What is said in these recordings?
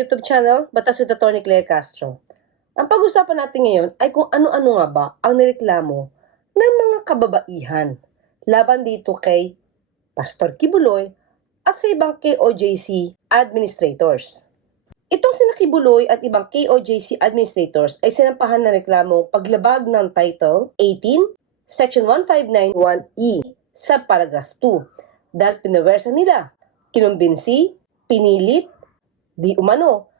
YouTube channel, Batas with Attorney Claire Castro. Ang pag-usapan natin ngayon ay kung ano-ano nga ba ang nireklamo ng mga kababaihan laban dito kay Pastor Kibuloy at sa ibang KOJC administrators. Itong sina Kibuloy at ibang KOJC administrators ay sinampahan ng reklamong paglabag ng Title 18, Section 1591E sa Paragraph 2 dahil pinawersa nila, kinumbinsi, pinilit, di umano,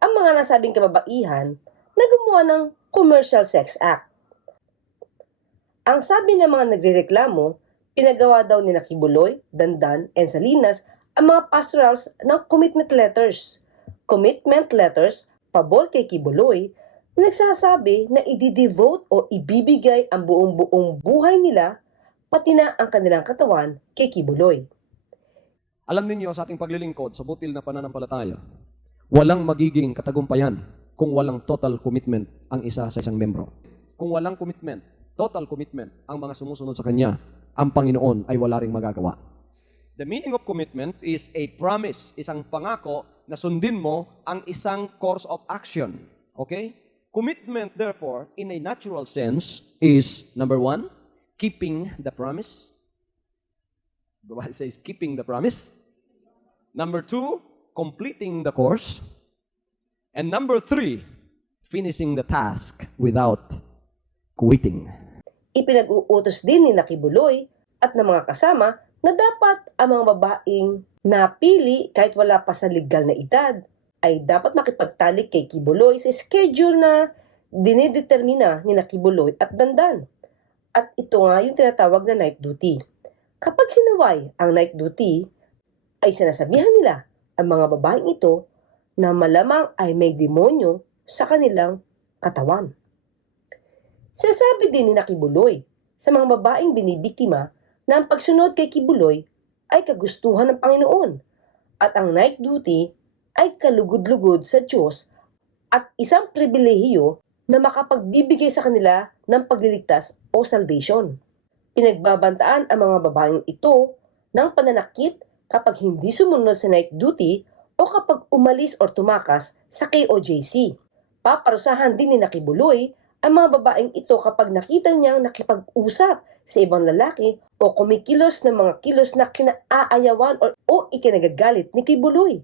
ang mga nasabing kababaihan na gumawa ng Commercial Sex Act. Ang sabi ng mga nagrereklamo, pinagawa daw ni Nakibuloy, Dandan, and Salinas ang mga pastorals ng commitment letters. Commitment letters, pabor kay Kibuloy, na nagsasabi na i-devote o ibibigay ang buong-buong buhay nila pati na ang kanilang katawan kay Kibuloy. Alam ninyo sa ating paglilingkod sa butil na pananampalataya, walang magiging katagumpayan kung walang total commitment ang isa sa isang membro. Kung walang commitment, total commitment ang mga sumusunod sa Kanya, ang Panginoon ay wala ring magagawa. The meaning of commitment is a promise, isang pangako na sundin mo ang isang course of action. Okay? Commitment, therefore, in a natural sense, is number one, keeping the promise. The Bible says keeping the promise. Number two, completing the course. And number three, finishing the task without quitting. Ipinag-uutos din ni Nakibuloy at ng mga kasama na dapat ang mga babaeng napili kahit wala pa sa legal na edad ay dapat makipagtalik kay Kibuloy sa schedule na dinidetermina ni Nakibuloy at Dandan. At ito nga yung tinatawag na night duty. Kapag sinaway ang night duty, ay sinasabihan nila ang mga babaeng ito na malamang ay may demonyo sa kanilang katawan. Sinasabi din ni Nakibuloy sa mga babaeng binibiktima na ang pagsunod kay Kibuloy ay kagustuhan ng Panginoon at ang night duty ay kalugod-lugod sa Diyos at isang pribilehiyo na makapagbibigay sa kanila ng pagliligtas o salvation. Pinagbabantaan ang mga babaeng ito ng pananakit kapag hindi sumunod sa night duty o kapag umalis or tumakas sa KOJC. Paparusahan din ni Nakibuloy ang mga babaeng ito kapag nakita niyang nakipag-usap sa ibang lalaki o kumikilos ng mga kilos na kinaayawan o, o ikinagagalit ni Kibuloy.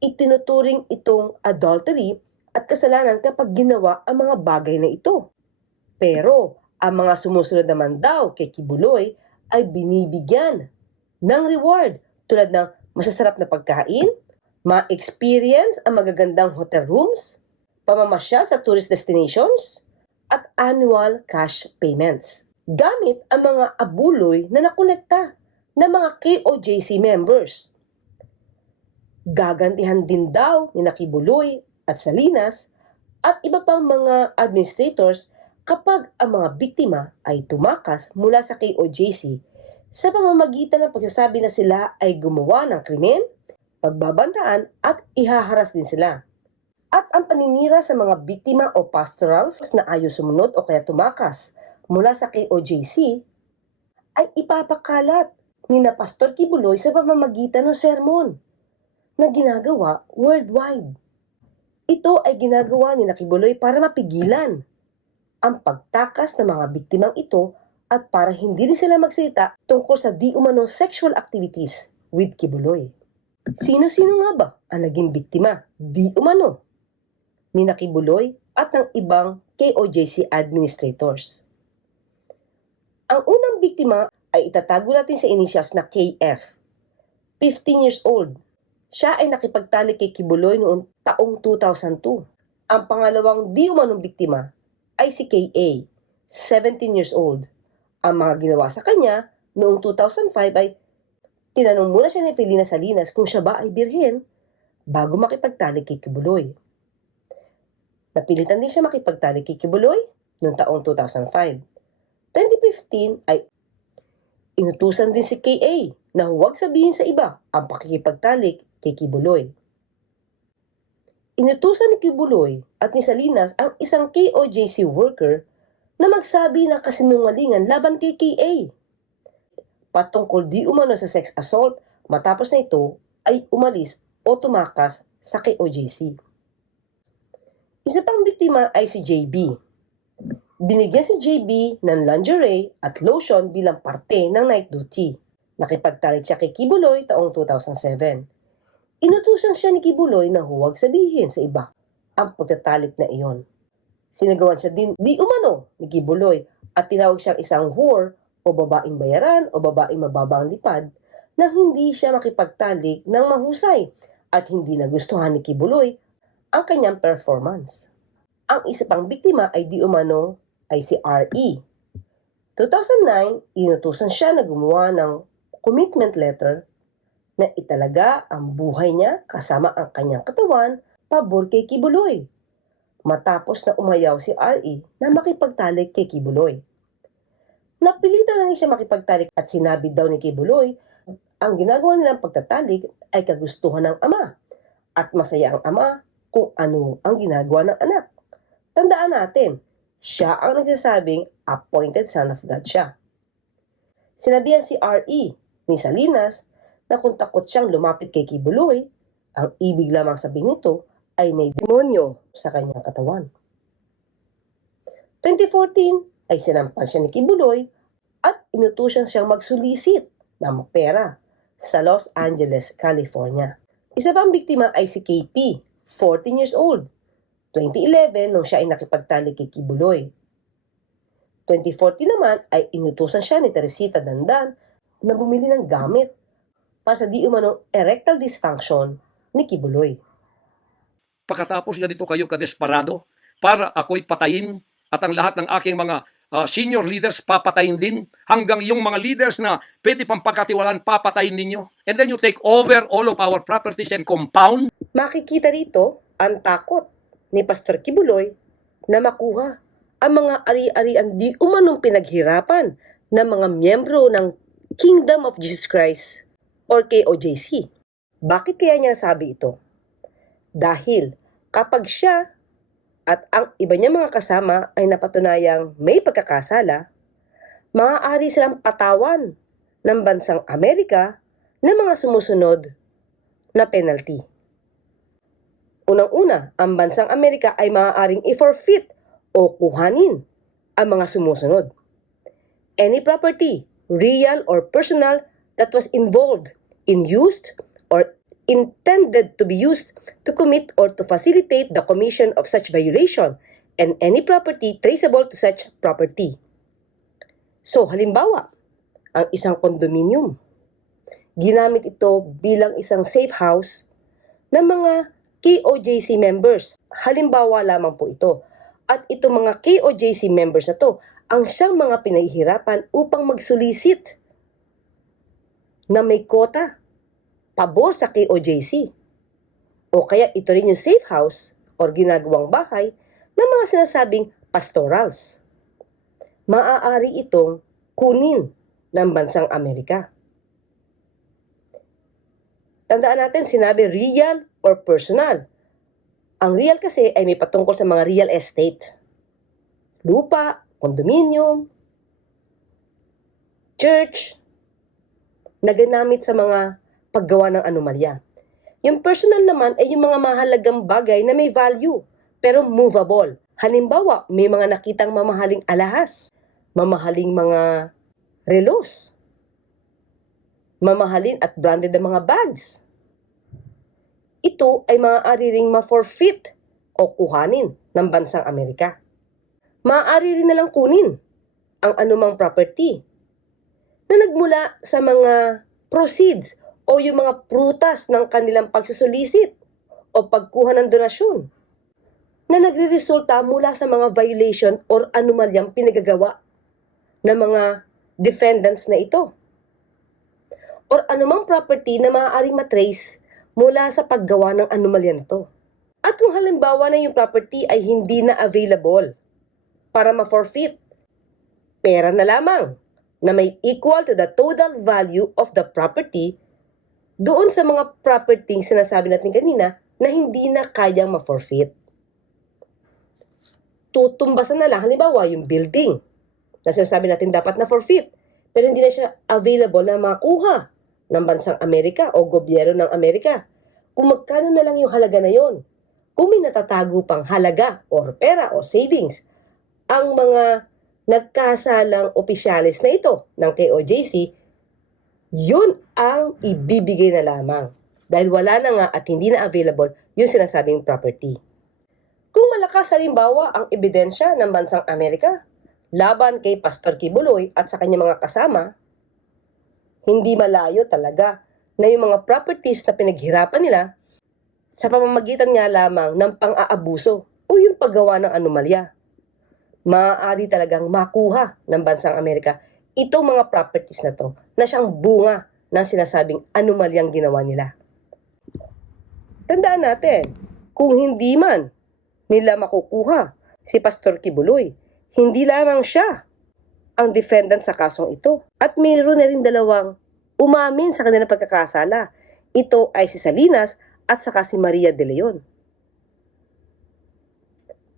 Itinuturing itong adultery at kasalanan kapag ginawa ang mga bagay na ito. Pero ang mga sumusunod naman daw kay Kibuloy ay binibigyan ng reward tulad ng masasarap na pagkain, ma-experience ang magagandang hotel rooms, pamamasyal sa tourist destinations, at annual cash payments gamit ang mga abuloy na nakolekta ng mga KOJC members. Gagantihan din daw ni Nakibuloy at Salinas at iba pang mga administrators kapag ang mga biktima ay tumakas mula sa KOJC sa pamamagitan ng pagsasabi na sila ay gumawa ng krimen, pagbabantaan at ihaharas din sila. At ang paninira sa mga biktima o pastorals na ayaw sumunod o kaya tumakas mula sa KOJC ay ipapakalat ni na Pastor Kibuloy sa pamamagitan ng sermon na ginagawa worldwide. Ito ay ginagawa ni Nakibuloy para mapigilan ang pagtakas ng mga biktimang ito at para hindi rin sila magsalita tungkol sa di umanong sexual activities with Kibuloy. Sino-sino nga ba ang naging biktima? Di umano ni Nakibuloy at ng ibang KOJC administrators. Ang unang biktima ay itatago natin sa initials na KF. 15 years old. Siya ay nakipagtalik kay Kibuloy noong taong 2002. Ang pangalawang di umanong biktima ay si KA, 17 years old. Ang mga ginawa sa kanya noong 2005 ay tinanong muna siya ni Felina Salinas kung siya ba ay birhen bago makipagtalik kay Kibuloy. Napilitan din siya makipagtalik kay Kibuloy noong taong 2005. 2015 ay inutusan din si KA na huwag sabihin sa iba ang pakikipagtalik kay Kibuloy. Inutusan ni Kibuloy at ni Salinas ang isang KOJC worker na magsabi ng kasinungalingan laban kay KA. Patungkol di umano sa sex assault matapos na ito ay umalis o tumakas sa KOJC. Isa pang biktima ay si JB. Binigyan si JB ng lingerie at lotion bilang parte ng night duty. Nakipagtalik siya kay Kibuloy taong 2007. Inutusan siya ni Kibuloy na huwag sabihin sa iba ang pagtatalik na iyon. Sinagawan siya din di umano ni Kibuloy at tinawag siyang isang whore o babaeng bayaran o babaeng mababa ang lipad nang hindi siya makipagtalik ng mahusay at hindi nagustuhan ni Kibuloy ang kanyang performance. Ang isa pang biktima ay di umano ay si R.E. 2009, inutusan siya na gumawa ng commitment letter na italaga ang buhay niya kasama ang kanyang katawan pabor kay Kibuloy. Matapos na umayaw si R.E. na makipagtalik kay Kibuloy. Napilitan na siya makipagtalik at sinabi daw ni Kibuloy ang ginagawa nilang pagtatalik ay kagustuhan ng ama at masaya ang ama kung ano ang ginagawa ng anak. Tandaan natin, siya ang nagsasabing appointed son of God siya. Sinabihan si R.E. ni Salinas na kung takot siyang lumapit kay Kibuloy, ang ibig lamang sabihin nito ay may demonyo sa kanyang katawan. 2014 ay sinampan siya ni Kibuloy at inutusan siyang magsulisit ng pera sa Los Angeles, California. Isa pang biktima ay si KP, 14 years old. 2011 nung siya ay nakipagtalik kay Kibuloy. 2014 naman ay inutusan siya ni Teresita Dandan na bumili ng gamit para sa di umano erectile dysfunction ni Kibuloy. pagkatapos ganito kayo kadesperado para ako'y patayin at ang lahat ng aking mga ah, senior leaders papatayin din hanggang yung mga leaders na pwede pang pagkatiwalaan papatayin ninyo. And then you take over all of our properties and compound. Makikita rito ang takot ni Pastor Kibuloy na makuha ang mga ari-arian di umanong pinaghirapan ng mga miyembro ng Kingdom of Jesus Christ or KOJC. Bakit kaya niya nasabi ito? Dahil kapag siya at ang iba niya mga kasama ay napatunayang may pagkakasala, maaari silang patawan ng bansang Amerika ng mga sumusunod na penalty. Unang-una, ang bansang Amerika ay maaaring i-forfeit o kuhanin ang mga sumusunod. Any property, real or personal, that was involved in used or intended to be used to commit or to facilitate the commission of such violation and any property traceable to such property. So, halimbawa, ang isang condominium. Ginamit ito bilang isang safe house ng mga KOJC members. Halimbawa lamang po ito. At itong mga KOJC members na to, ang siyang mga pinahihirapan upang magsulisit na may kota pabor sa KOJC. O kaya ito rin yung safe house or ginagawang bahay ng mga sinasabing pastorals. Maaari itong kunin ng bansang Amerika. Tandaan natin, sinabi real or personal. Ang real kasi ay may patungkol sa mga real estate. Lupa, condominium, church, na ginamit sa mga paggawa ng anomalya. Yung personal naman ay yung mga mahalagang bagay na may value, pero movable. Halimbawa, may mga nakitang mamahaling alahas, mamahaling mga relos, mamahalin at branded na mga bags. Ito ay maaari ring ma-forfeit o kuhanin ng bansang Amerika. Maaari rin nalang kunin ang anumang property na nagmula sa mga proceeds o yung mga prutas ng kanilang pagsusulisit o pagkuha ng donasyon na nagre-resulta mula sa mga violation or anomalyang pinagagawa ng mga defendants na ito or anumang property na maaaring matrace mula sa paggawa ng anomalya na to. At kung halimbawa na yung property ay hindi na available para ma-forfeit, pera na lamang na may equal to the total value of the property doon sa mga property sinasabi natin kanina na hindi na kayang ma-forfeit. Tutumbasan na lang, halimbawa yung building na sinasabi natin dapat na forfeit pero hindi na siya available na makuha ng bansang Amerika o gobyerno ng Amerika. kung magkano na lang yung halaga na yon. Kung may natatago pang halaga or pera o savings, ang mga nagkasalang opisyalis na ito ng KOJC, yun ang ibibigay na lamang. Dahil wala na nga at hindi na available yung sinasabing property. Kung malakas halimbawa ang ebidensya ng bansang Amerika laban kay Pastor Kibuloy at sa kanyang mga kasama, hindi malayo talaga na yung mga properties na pinaghirapan nila sa pamamagitan nga lamang ng pang-aabuso o yung paggawa ng anomalya. Maaari talagang makuha ng bansang Amerika itong mga properties na to na siyang bunga ng sinasabing anomalyang ginawa nila. Tandaan natin, kung hindi man nila makukuha si Pastor Kibuloy, hindi lamang siya ang defendant sa kasong ito. At mayroon na rin dalawang umamin sa kanilang pagkakasala. Ito ay si Salinas at saka si Maria de Leon.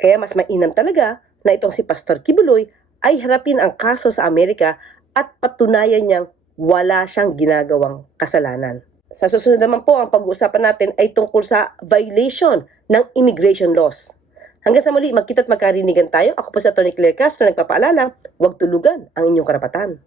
Kaya mas mainam talaga na itong si Pastor Kibuloy ay harapin ang kaso sa Amerika at patunayan niyang wala siyang ginagawang kasalanan. Sa susunod naman po, ang pag-uusapan natin ay tungkol sa violation ng immigration laws. Hanggang sa muli, magkita't magkarinigan tayo. Ako po sa Tony Claire Castro, nagpapaalala, huwag tulugan ang inyong karapatan.